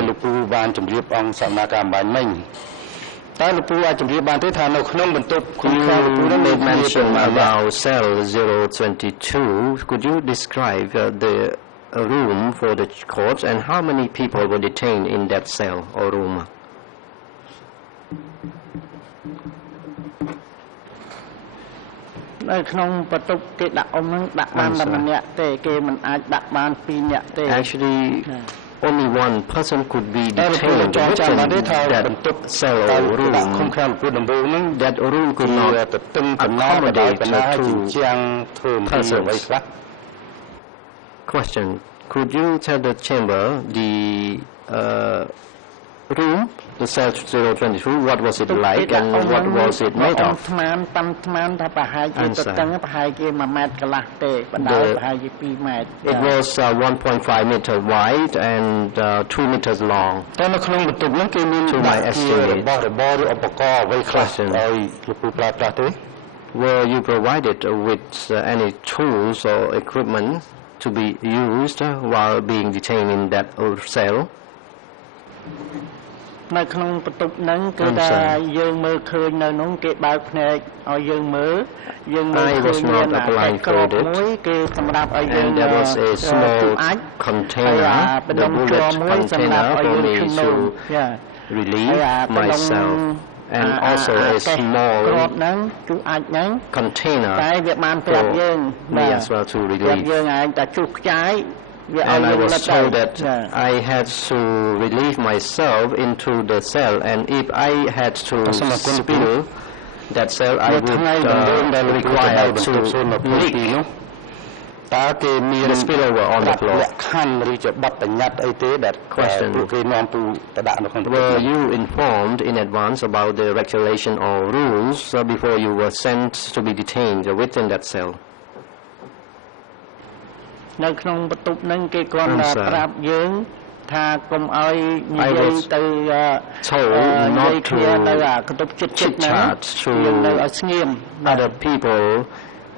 You made mention about cell 022. Could you describe the room for the court and how many people were detained in that cell or room? Actually, only one person could be detained within that cell or room. That room could not accommodate two persons. Question: could you tell the chamber the room, the cell 022, what was it like and what was it made of? Answer. It was 1.5 meter wide and 2 meters long. To my estimate. Question: were you provided with any tools or equipment to be used while being detained in that cell? I was not blindfolded, and there was a small container, the bullet container for me to relieve myself, and also a small container for me as well to relieve. And I was told that I had to relieve myself into the cell, and if I had to spill that cell, I would require to leak the spillover on the floor. Question: were you informed in advance about the regulation or rules before you were sent to be detained within that cell? I was told not to chit-chat to other people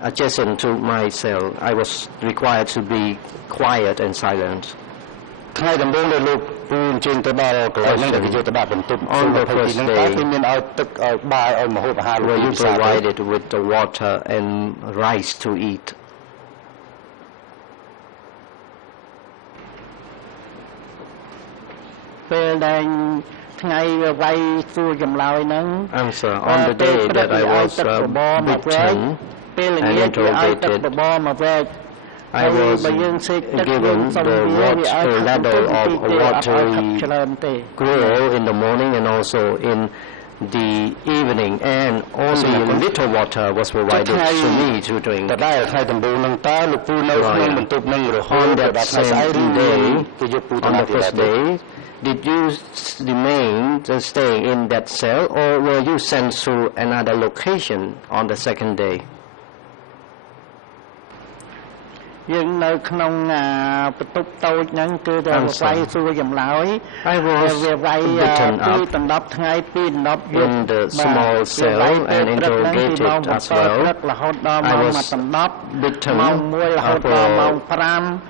adjacent to my cell. I was required to be quiet and silent. On the first day, were you provided with the water and rice to eat? Answer: on the day that I was beaten and interrogated, I was given the ladle of watery gruel in the morning and also in the evening, and also little water was provided to me to drink. On that same day, on the first day, did you remain staying in that cell, or were you sent to another location on the second day? I was beaten up in the small cell and interrogated as well. I was beaten for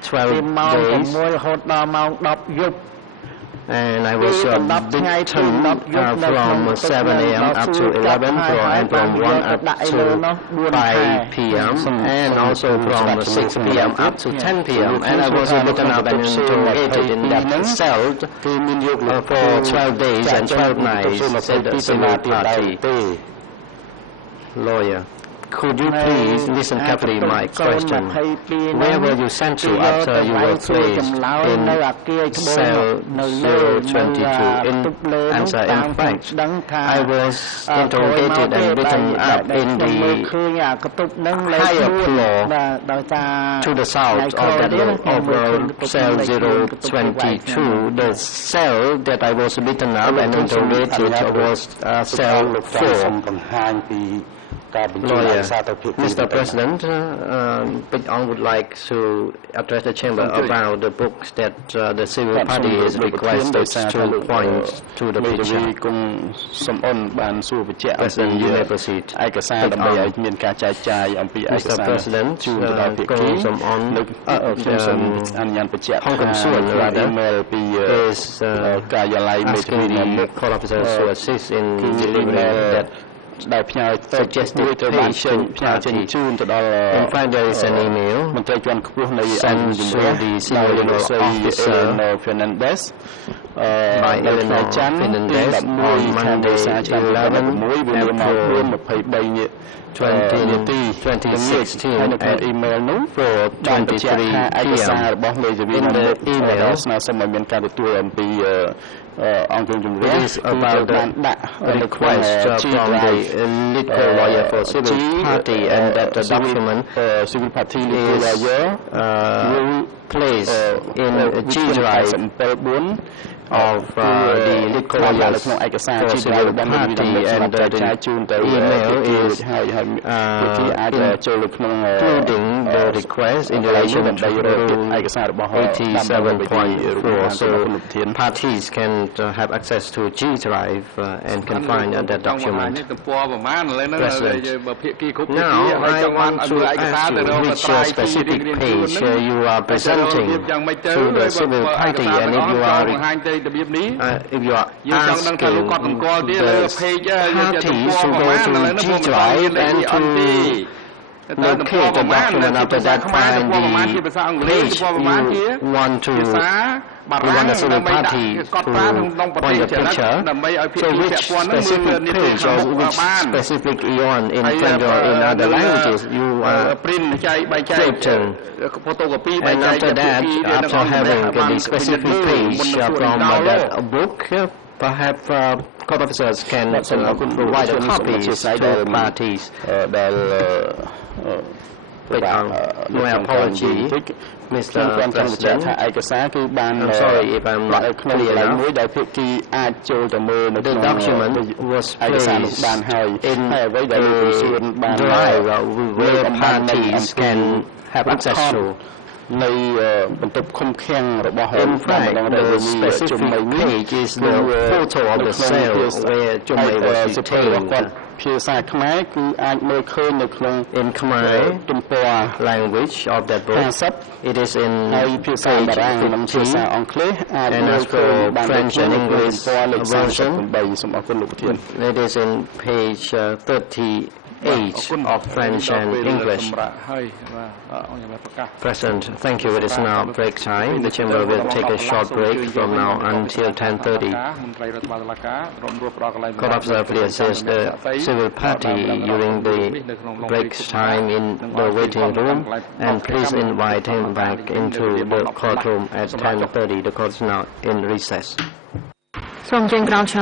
12 days. and I was beaten from 7 a.m. up to 11 and from 1 up to 5 p.m. and also from 6 p.m. up to 10 p.m. and I was beaten up and interrogated in that cell for 12 days and 12 nights, said the civil party lawyer. Could you please listen carefully to my question? Where were you sent to after you were placed in cell 022? In answer, in fact, I was interrogated and beaten up in the higher floor to the south of cell 022. The cell that I was beaten up and interrogated was cell 4. Lawyer, Mr. President, I would like to address the chamber about the books that the civil party is requested to point to the picture. President, you may proceed. Mr. President, Hong Kong Soon, rather, is asking the court officers to assist in delivering that suggested page to party. In fact, there is an email sent to the senior officer by Eleanor Fernandez on Monday 11 April 2016 at 4:23 p.m. In the email, it is about the request from the legal lawyer for civil party and that the document is placed in G drive of the legal lawyers for civil party and the email is including the request in relation to Rule 87.4 so parties can have access to G drive and can find that document. President, now I want to ask you which specific page you are presenting to the civil party and if you are asking the parties to go to G drive and to locate the document after that find the page you want to the civil party to point the picture. So which specific page or which specific eon in French or in other languages you are quoting? And after that, after having the specific page from that book, perhaps court officers can provide a copy to parties. My apology, Mr. President. I'm sorry if I'm not clear enough. The document was placed in a drive where parties can have access to. In fact, the specific page is the photo of the cell where Jumei was detained. In Khmer language of that book, it is in page 15, and as for French and English version, it is in page 38 of French and English. President, thank you. It is now break time. The chamber will take a short break from now until 10:30. Court officer, please assist the civil party during the break time in the waiting room, and please invite him back into the courtroom at 10:30. The court is now in recess. សូមអញ្ជើញក្រោមឈរ